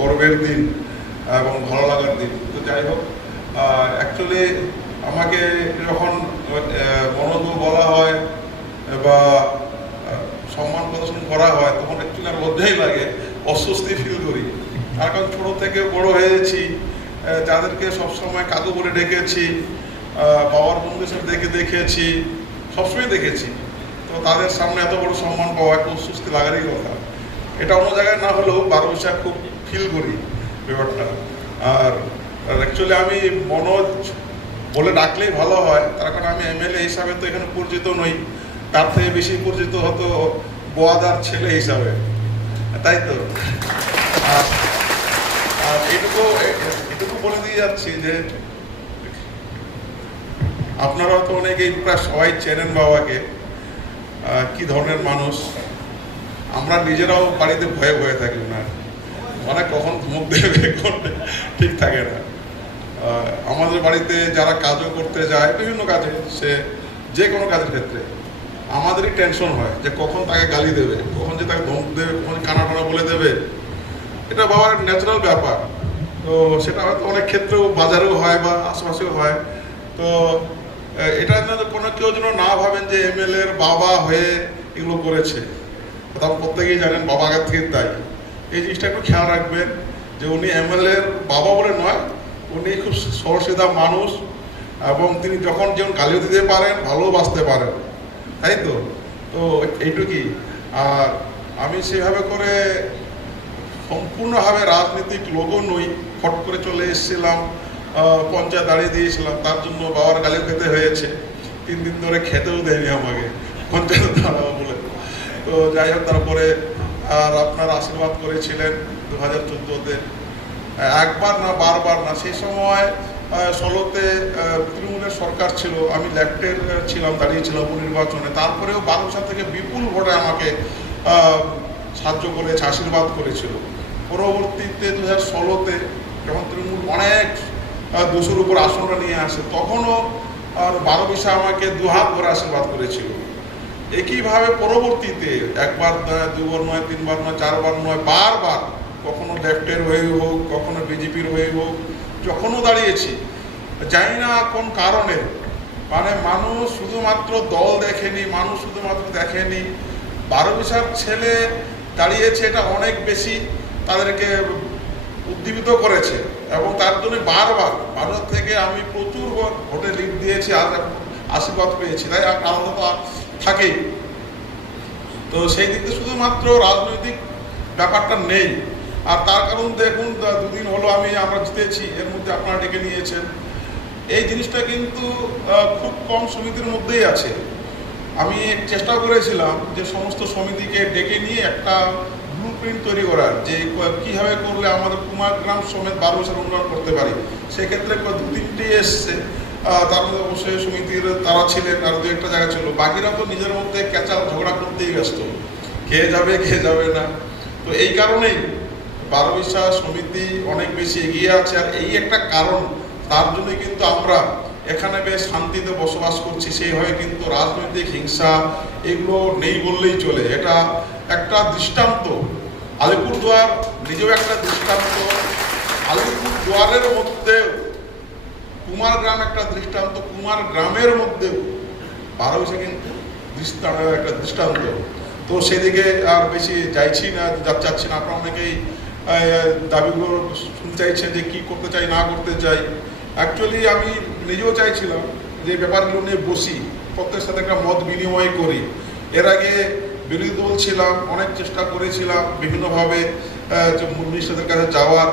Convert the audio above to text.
গর্বের দিন এবং ভালো লাগার দিন। তো যাই হোক, অ্যাকচুয়ালি আমাকে যখন মনোযোগ বলা হয় বা সম্মান প্রদর্শন করা হয় তখন একটু আর লজ্জাই লাগে, অস্বস্তি ফিল করি। তার কারণ ছোটো থেকে বড় হয়েছি, যাদেরকে সবসময় কাকু বলে ডেকেছি, বাবার বন্ধুদের সাথে দেখেছি, সবসময় দেখেছি। তো তাদের সামনে এত বড় সম্মান পাওয়া একটু অস্বস্তি লাগারই কথা। এটা অন্য জায়গায় না হলেও 12 বৈশাখ খুব ফিল করি ব্যাপারটা। আর অ্যাকচুয়ালি আমি মনোজ বলে ডাকলেই ভালো হয়, তার কারণ আমি এমএলএ হিসাবে তো এখানে পরিচিত নই, তার থেকে বেশি পরিচিত হতো বোয়াদার ছেলে হিসাবে, তাই তো। আর এটুকু বলে দিয়ে যাচ্ছি যে আপনারা তো অনেকেই প্রায় সবাই চেনেন বাবাকে, কি ধরনের মানুষ। আমরা নিজেরাও বাড়িতে ভয়ে ভয়ে থাকি না, মানে কখন ধমক দেবে ঠিক থাকে না। আমাদের বাড়িতে যারা কাজও করতে যায় বিভিন্ন কাজে, সে যে কোনো কাজের ক্ষেত্রে আমাদেরই টেনশন হয় যে কখন তাকে গালি দেবে, কখন যে তাকে ধমক দেবে, কখন কানা টানা বলে দেবে। এটা বাবার ন্যাচারাল ব্যাপার। তো সেটা হয়তো অনেক ক্ষেত্রেও বাজারেও হয় বা আশেপাশেও হয়। তো এটা যেন কোনো কেউ যেন না ভাবেন যে এমএলএর বাবা হয়ে এগুলো করেছে। তারপর প্রত্যেকেই জানেন বাবা আগের থেকে তাই। এই জিনিসটা একটু খেয়াল রাখবেন যে উনি এমএলএর বাবা বলে নয়, উনি খুব সরসিধা মানুষ এবং তিনি যখন যেমন গালিও দিতে পারেন, ভালোবাসতে পারেন, তাই তো। তো এইটুকুই। আর আমি সেভাবে করে সম্পূর্ণভাবে রাজনৈতিক লোকও নই, ফট করে চলে এসেছিলাম, পঞ্চায়েত দাঁড়িয়ে দিয়েছিলাম, তার জন্য বাবার গালিও খেতে হয়েছে। 3 দিন ধরে খেতেও দেয়নি আমাকে পঞ্চায়েত দাঁড়াবো বলে। তো যাই হোক, তারপরে আর আপনারা আশীর্বাদ করেছিলেন 2014-তে, একবার না বারবার না। সেই সময় 16-তে তৃণমূলের সরকার ছিল, আমি লেফটের ছিলাম, দাঁড়িয়েছিলাম উপনির্বাচনে। তারপরেও 12 সাল থেকে বিপুল ভোটে আমাকে সাহায্য করেছে, আশীর্বাদ করেছিল। পরবর্তীতে 2016-তে যখন তৃণমূল অনেক 200-র উপর আসনটা নিয়ে আসে, তখনও আর 12 বিশা আমাকে দুহাত ভরে আশীর্বাদ করেছিল। একইভাবে পরবর্তীতে একবার নয়, 2বার নয়, 3বার নয়, 4বার নয়, বারবার, কখনো লেফটের হয়ে হোক, কখনো বিজেপির হয়ে হোক, যখনও দাঁড়িয়েছি। জানি না কোন কারণে, মানে মানুষ শুধুমাত্র দল দেখেনি, মানুষ শুধুমাত্র দেখেনি 12 বিশার ছেলে দাঁড়িয়েছে, এটা অনেক বেশি তাদেরকে উদ্দীপিত করেছে। এবং তার জন্য বারবার ভারত থেকে আমি প্রচুর ভোটে লিড দিয়েছি আর আশীর্বাদ পেয়েছি, তাই আনন্দ তো থাকেই। তো সেই দিক থেকে শুধুমাত্র রাজনৈতিক ব্যাপারটা নেই। আর তার কারণ দেখুন, 2 দিন হলো আমরা জিতেছি, এর মধ্যে আপনারা ডেকে নিয়েছেন। এই জিনিসটা কিন্তু খুব কম সমিতির মধ্যেই আছে। আমি চেষ্টা করেছিলাম যে সমস্ত সমিতিকে ডেকে নিয়ে একটা ব্লুপ্রিন্ট তৈরি করার, যে কীভাবে করলে আমাদের কুমারগ্রাম সমেত 12 বছর উন্নয়ন করতে পারি। সেক্ষেত্রে 2-3টি এসছে, তার মধ্যে অবশ্যই সমিতির তারা ছিলেন, আর 2-একটা জায়গা ছিল। বাকিরা তো নিজের মধ্যে ক্যাচাল ঝগড়া করতেই ব্যস্ত, খেয়ে যাবে না। তো এই কারণেই 12 বিশা সমিতি অনেক বেশি এগিয়ে আছে। আর এই একটা কারণ, তার জন্যই কিন্তু আমরা এখানে বেশ শান্তিতে বসবাস করছি। সেইভাবে কিন্তু রাজনৈতিক হিংসা এগুলো নেই বললেই চলে। এটা একটা দৃষ্টান্ত। আলিপুরদুয়ার নিজেও একটা দৃষ্টান্ত, আলিপুরদুয়ারের মধ্যেও কুমারগ্রাম একটা দৃষ্টান্ত, কুমারগ্রামের মধ্যেও 12 বিশা কিন্তু একটা দৃষ্টান্ত। তো সেদিকে আর বেশি চাচ্ছি না। আপনারা অনেকেই দাবিগুলো শুনতে চাইছেন যে কী করতে চাই না করতে চাই। অ্যাকচুয়ালি আমি নিজেও চাইছিলাম যে ব্যাপারগুলো নিয়ে বসি, প্রত্যেকের সাথে একটা মত বিনিময় করি। এর আগে বিরোধী দল ছিলাম, অনেক চেষ্টা করেছিলাম বিভিন্নভাবে মিনিস্টারদের কাছে যাওয়ার,